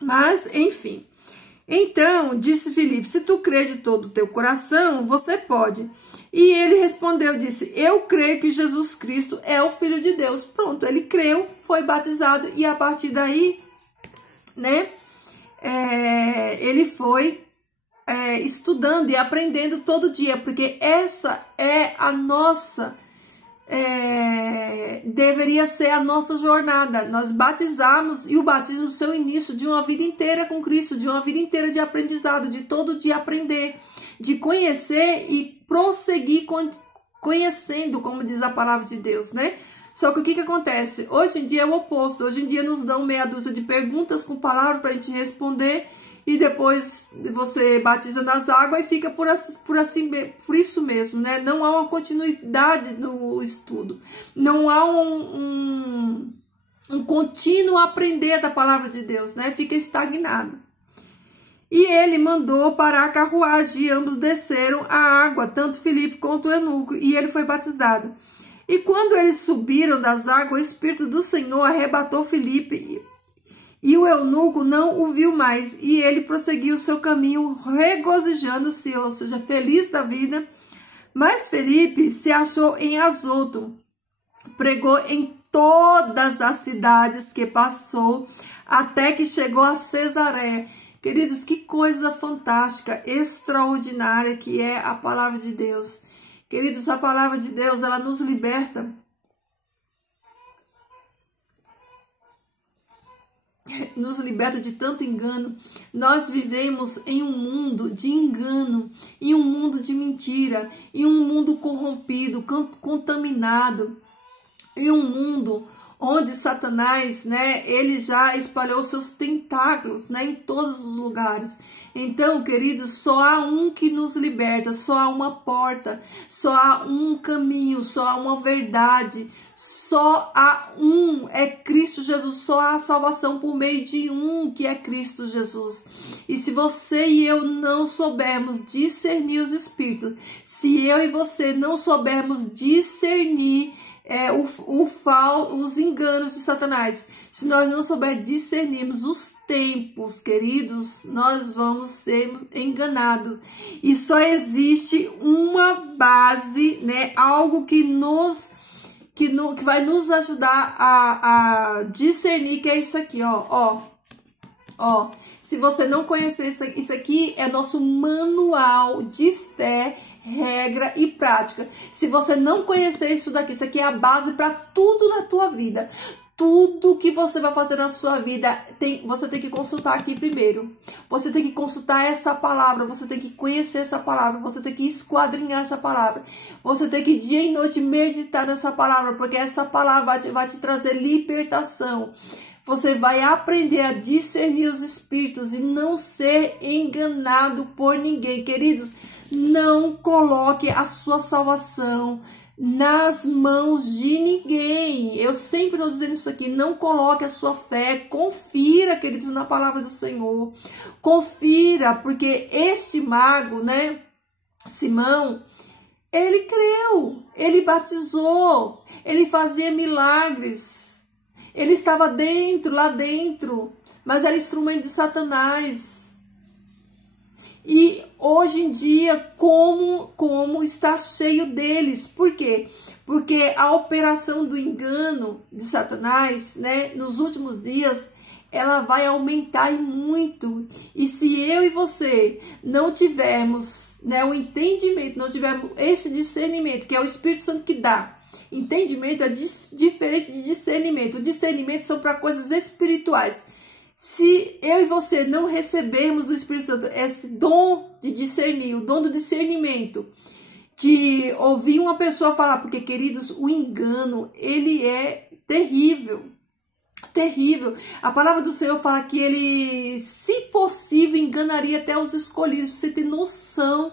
mas enfim. Então, disse Filipe, se tu crê de todo o teu coração, você pode. E ele respondeu, disse, eu creio que Jesus Cristo é o Filho de Deus. Pronto, ele creu, foi batizado e a partir daí, né, ele foi estudando e aprendendo todo dia, porque essa é a nossa, deveria ser a nossa jornada. Nós batizamos, e o batismo é o início de uma vida inteira com Cristo, de uma vida inteira de aprendizado, de todo dia aprender, de conhecer e prosseguir conhecendo, como diz a palavra de Deus, né? Só que o que acontece? Hoje em dia é o oposto. Hoje em dia nos dão meia dúzia de perguntas com palavras para a gente responder, e depois você batiza nas águas e fica por isso mesmo, né? Não há uma continuidade no estudo, não há um contínuo aprender da palavra de Deus, né? Fica estagnado. E ele mandou parar a carruagem e ambos desceram a água, tanto Filipe quanto o eunuco, e ele foi batizado. E quando eles subiram das águas, o Espírito do Senhor arrebatou Filipe e o eunuco não o viu mais. E ele prosseguiu o seu caminho, regozijando-se, ou seja, feliz da vida. Mas Filipe se achou em Azoto, pregou em todas as cidades que passou, até que chegou a Cesareia. Queridos, que coisa fantástica, extraordinária que é a palavra de Deus. Queridos, a palavra de Deus, ela nos liberta. Nos liberta de tanto engano. Nós vivemos em um mundo de engano, em um mundo de mentira, em um mundo corrompido, contaminado, em um mundo onde Satanás, né, ele já espalhou seus tentáculos, né, em todos os lugares. Então, queridos, só há um que nos liberta, só há uma porta, só há um caminho, só há uma verdade, só há um, é Cristo Jesus, só há salvação por meio de um, que é Cristo Jesus. E se você e eu não soubermos discernir os espíritos, se eu e você não soubermos discernir os enganos de Satanás, se nós não soubermos discernirmos os tempos, queridos, nós vamos ser enganados. E só existe uma base, né, algo que vai nos ajudar a discernir, que é isso aqui, ó. Se você não conhecer isso aqui é nosso manual de fé, regra e prática. Se você não conhecer isso daqui, isso aqui é a base para tudo na tua vida. Tudo que você vai fazer na sua vida, você tem que consultar aqui primeiro. Você tem que consultar essa palavra, você tem que conhecer essa palavra, você tem que esquadrinhar essa palavra. Você tem que dia e noite meditar nessa palavra, porque essa palavra vai te trazer libertação. Você vai aprender a discernir os espíritos e não ser enganado por ninguém. Queridos, não coloque a sua salvação nas mãos de ninguém. Eu sempre estou dizendo isso aqui. Não coloque a sua fé. Confira, queridos, na palavra do Senhor. Confira, porque este mago, né, Simão, ele creu, ele batizou, ele fazia milagres. Ele estava lá dentro, mas era instrumento de Satanás. E hoje em dia, como está cheio deles. Por quê? Porque a operação do engano de Satanás, né, nos últimos dias, ela vai aumentar muito. E se eu e você não tivermos, né, o entendimento, não tivermos esse discernimento, que é o Espírito Santo que dá. Entendimento é diferente de discernimento. O discernimento são para coisas espirituais. Se eu e você não recebermos do Espírito Santo esse dom de discernir, o dom do discernimento, de ouvir uma pessoa falar, porque, queridos, o engano, ele é terrível, terrível. A palavra do Senhor fala que ele, se possível, enganaria até os escolhidos. Você tem noção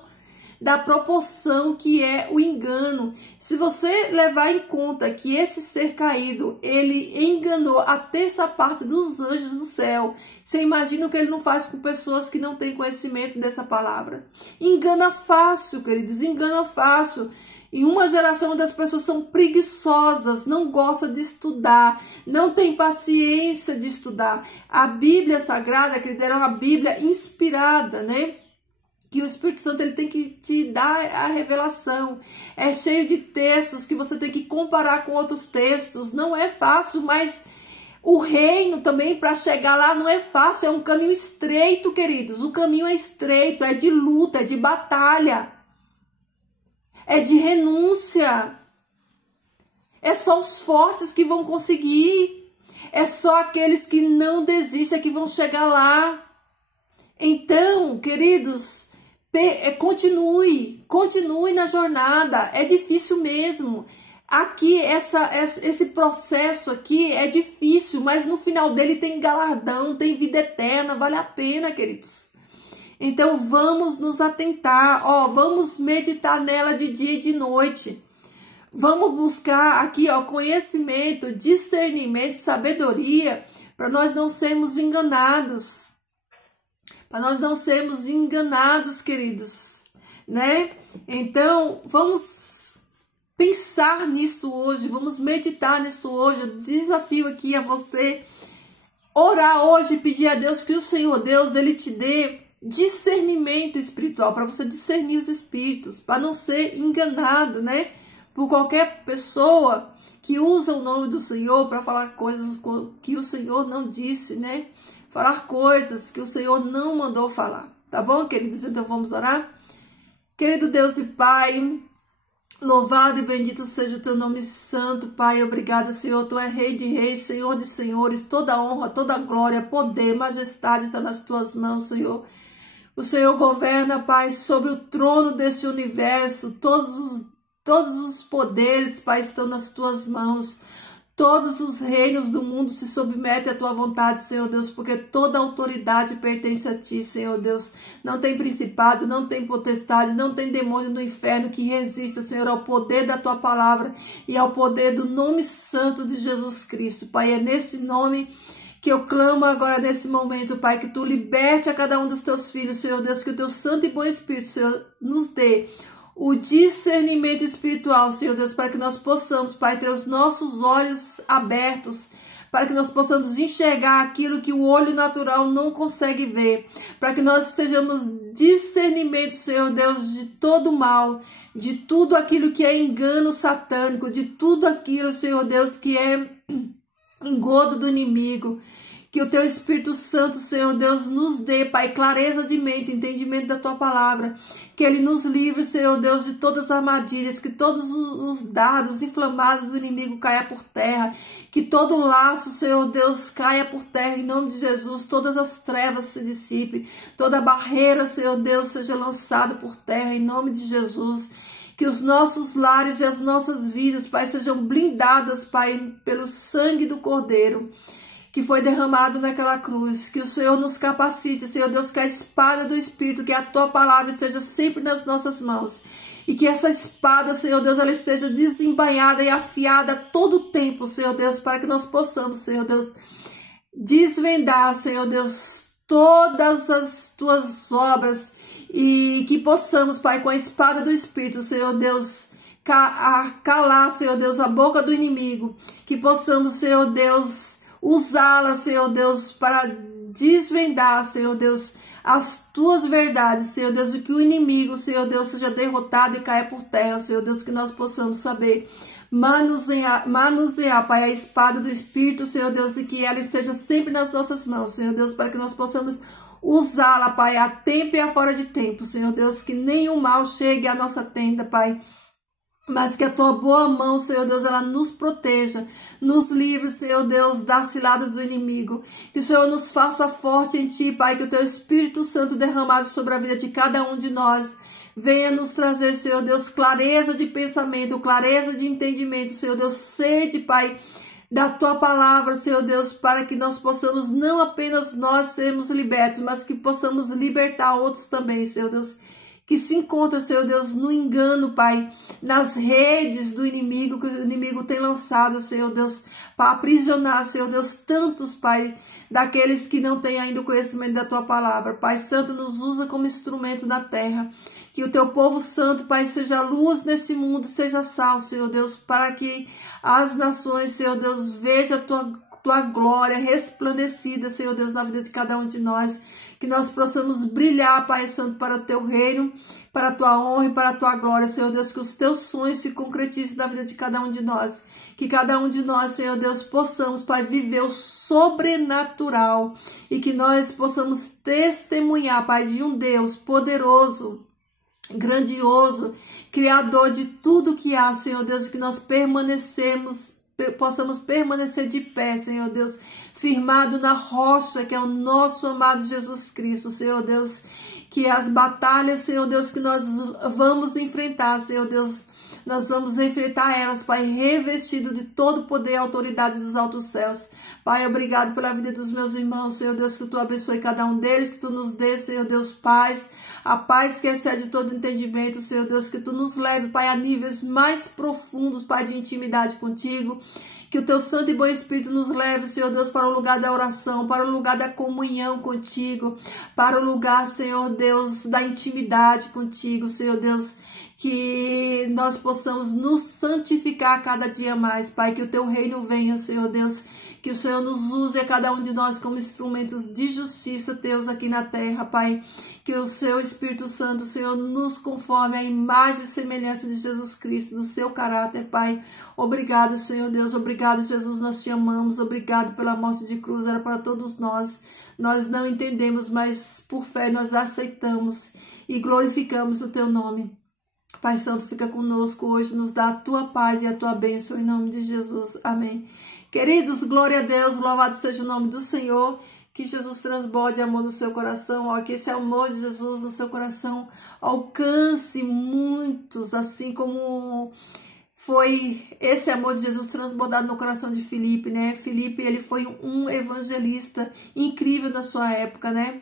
da proporção que é o engano. Se você levar em conta que esse ser caído, ele enganou a terça parte dos anjos do céu, você imagina o que ele não faz com pessoas que não têm conhecimento dessa palavra. Engana fácil, queridos, engana fácil. Em uma geração onde as pessoas são preguiçosas, não gostam de estudar, não tem paciência de estudar. A Bíblia Sagrada, queridos, era uma Bíblia inspirada, né? Que o Espírito Santo ele tem que te dar a revelação. É cheio de textos que você tem que comparar com outros textos. Não é fácil, mas o reino também, para chegar lá, não é fácil. É um caminho estreito, queridos. O caminho é estreito, é de luta, é de batalha. É de renúncia. É só os fortes que vão conseguir. É só aqueles que não desistem que vão chegar lá. Então, queridos, continue na jornada. É difícil mesmo. Aqui, esse processo aqui é difícil, mas no final dele tem galardão, tem vida eterna, vale a pena, queridos. Então vamos nos atentar, vamos meditar nela de dia e de noite. Vamos buscar aqui, ó, conhecimento, discernimento, sabedoria, para nós não sermos enganados. Para nós não sermos enganados, queridos, né? Então, vamos pensar nisso hoje, vamos meditar nisso hoje. Eu desafio aqui a você orar hoje e pedir a Deus que o Senhor Deus, Ele te dê discernimento espiritual, para você discernir os espíritos, para não ser enganado, né? Por qualquer pessoa que usa o nome do Senhor para falar coisas que o Senhor não disse, né? Falar coisas que o Senhor não mandou falar. Tá bom, queridos? Então vamos orar? Querido Deus e Pai, louvado e bendito seja o teu nome santo, Pai. Obrigada, Senhor. Tu és Rei de reis, Senhor de senhores. Toda honra, toda glória, poder, majestade está nas tuas mãos, Senhor. O Senhor governa, Pai, sobre o trono desse universo. Todos os poderes, Pai, estão nas tuas mãos. Todos os reinos do mundo se submetem à tua vontade, Senhor Deus, porque toda autoridade pertence a ti, Senhor Deus. Não tem principado, não tem potestade, não tem demônio no inferno que resista, Senhor, ao poder da tua palavra e ao poder do nome santo de Jesus Cristo. Pai, é nesse nome que eu clamo agora nesse momento, Pai, que tu liberte a cada um dos teus filhos, Senhor Deus, que o teu santo e bom Espírito, Senhor, nos dê o discernimento espiritual, Senhor Deus, para que nós possamos, Pai, ter os nossos olhos abertos, para que nós possamos enxergar aquilo que o olho natural não consegue ver, para que nós estejamos discernimento, Senhor Deus, de todo mal, de tudo aquilo que é engano satânico, de tudo aquilo, Senhor Deus, que é engodo do inimigo. Que o teu Espírito Santo, Senhor Deus, nos dê, Pai, clareza de mente, entendimento da tua palavra. Que ele nos livre, Senhor Deus, de todas as armadilhas, que todos os dardos inflamados do inimigo caia por terra. Que todo laço, Senhor Deus, caia por terra em nome de Jesus. Todas as trevas se dissipem. Toda barreira, Senhor Deus, seja lançada por terra em nome de Jesus. Que os nossos lares e as nossas vidas, Pai, sejam blindadas, Pai, pelo sangue do Cordeiro que foi derramado naquela cruz. Que o Senhor nos capacite, Senhor Deus, que a espada do Espírito, que a tua palavra esteja sempre nas nossas mãos. E que essa espada, Senhor Deus, ela esteja desembainhada e afiada a todo tempo, Senhor Deus, para que nós possamos, Senhor Deus, desvendar, Senhor Deus, todas as tuas obras. E que possamos, Pai, com a espada do Espírito, Senhor Deus, calar, Senhor Deus, a boca do inimigo. Que possamos, Senhor Deus, usá-la, Senhor Deus, para desvendar, Senhor Deus, as tuas verdades, Senhor Deus, e que o inimigo, Senhor Deus, seja derrotado e caia por terra, Senhor Deus, que nós possamos saber manusear, Pai, a espada do Espírito, Senhor Deus, e que ela esteja sempre nas nossas mãos, Senhor Deus, para que nós possamos usá-la, Pai, a tempo e a fora de tempo, Senhor Deus, que nenhum mal chegue à nossa tenda, Pai, mas que a tua boa mão, Senhor Deus, ela nos proteja, nos livre, Senhor Deus, das ciladas do inimigo. Que o Senhor nos faça forte em ti, Pai, que o teu Espírito Santo derramado sobre a vida de cada um de nós venha nos trazer, Senhor Deus, clareza de pensamento, clareza de entendimento, Senhor Deus, sede, Pai, da tua palavra, Senhor Deus, para que nós possamos, não apenas nós sermos libertos, mas que possamos libertar outros também, Senhor Deus, que se encontra, Senhor Deus, no engano, Pai, nas redes do inimigo, que o inimigo tem lançado, Senhor Deus, para aprisionar, Senhor Deus, tantos, Pai, daqueles que não têm ainda o conhecimento da tua palavra. Pai Santo, nos usa como instrumento na terra. Que o teu povo santo, Pai, seja luz nesse mundo, seja sal, Senhor Deus, para que as nações, Senhor Deus, vejam a tua glória resplandecida, Senhor Deus, na vida de cada um de nós. Que nós possamos brilhar, Pai Santo, para o teu reino, para a tua honra e para a tua glória, Senhor Deus, que os teus sonhos se concretizem na vida de cada um de nós. Que cada um de nós, Senhor Deus, possamos, Pai, viver o sobrenatural e que nós possamos testemunhar, Pai, de um Deus poderoso, grandioso, criador de tudo que há, Senhor Deus, que nós possamos permanecer de pé, Senhor Deus, firmado na rocha que é o nosso amado Jesus Cristo, Senhor Deus, que as batalhas, Senhor Deus, que nós vamos enfrentar, Senhor Deus, nós vamos enfrentar elas, Pai, revestido de todo o poder e autoridade dos altos céus. Pai, obrigado pela vida dos meus irmãos, Senhor Deus, que Tu abençoe cada um deles, que Tu nos dê, Senhor Deus, paz, a paz que excede todo entendimento, Senhor Deus, que Tu nos leve, Pai, a níveis mais profundos, Pai, de intimidade contigo. Que o Teu Santo e Bom Espírito nos leve, Senhor Deus, para o lugar da oração, para o lugar da comunhão contigo, para o lugar, Senhor Deus, da intimidade contigo, Senhor Deus, que nós possamos nos santificar cada dia mais, Pai, que o Teu reino venha, Senhor Deus, que o Senhor nos use a cada um de nós como instrumentos de justiça, Teus, aqui na terra, Pai, que o Seu Espírito Santo, Senhor, nos conforme à imagem e semelhança de Jesus Cristo, do Seu caráter, Pai. Obrigado, Senhor Deus, obrigado, Jesus, nós Te amamos, obrigado pela morte de cruz, era para todos nós. Nós não entendemos, mas por fé nós aceitamos e glorificamos o Teu nome. Pai Santo, fica conosco hoje, nos dá a Tua paz e a Tua bênção, em nome de Jesus. Amém. Queridos, glória a Deus, louvado seja o nome do Senhor, que Jesus transborde amor no seu coração, ó, que esse amor de Jesus no seu coração alcance muitos, assim como foi esse amor de Jesus transbordado no coração de Filipe, né? Filipe, ele foi um evangelista incrível da sua época, né?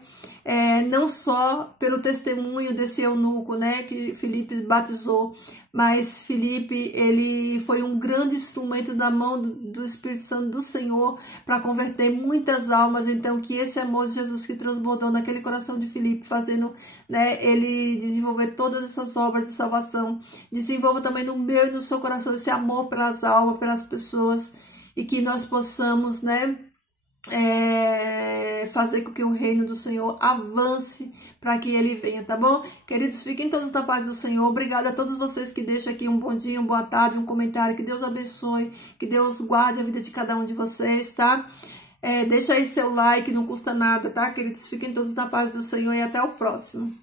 Não só pelo testemunho desse eunuco, né, que Filipe batizou, mas Filipe, ele foi um grande instrumento da mão do Espírito Santo do Senhor para converter muitas almas. Então, que esse amor de Jesus que transbordou naquele coração de Filipe, fazendo, né, ele desenvolver todas essas obras de salvação, desenvolva também no meu e no seu coração esse amor pelas almas, pelas pessoas, e que nós possamos, né, fazer com que o reino do Senhor avance para que ele venha, tá bom? Queridos, fiquem todos na paz do Senhor. Obrigada a todos vocês que deixam aqui um bom dia, uma boa tarde, um comentário. Que Deus abençoe, que Deus guarde a vida de cada um de vocês, tá? Deixa aí seu like, não custa nada, tá? Queridos, fiquem todos na paz do Senhor e até o próximo.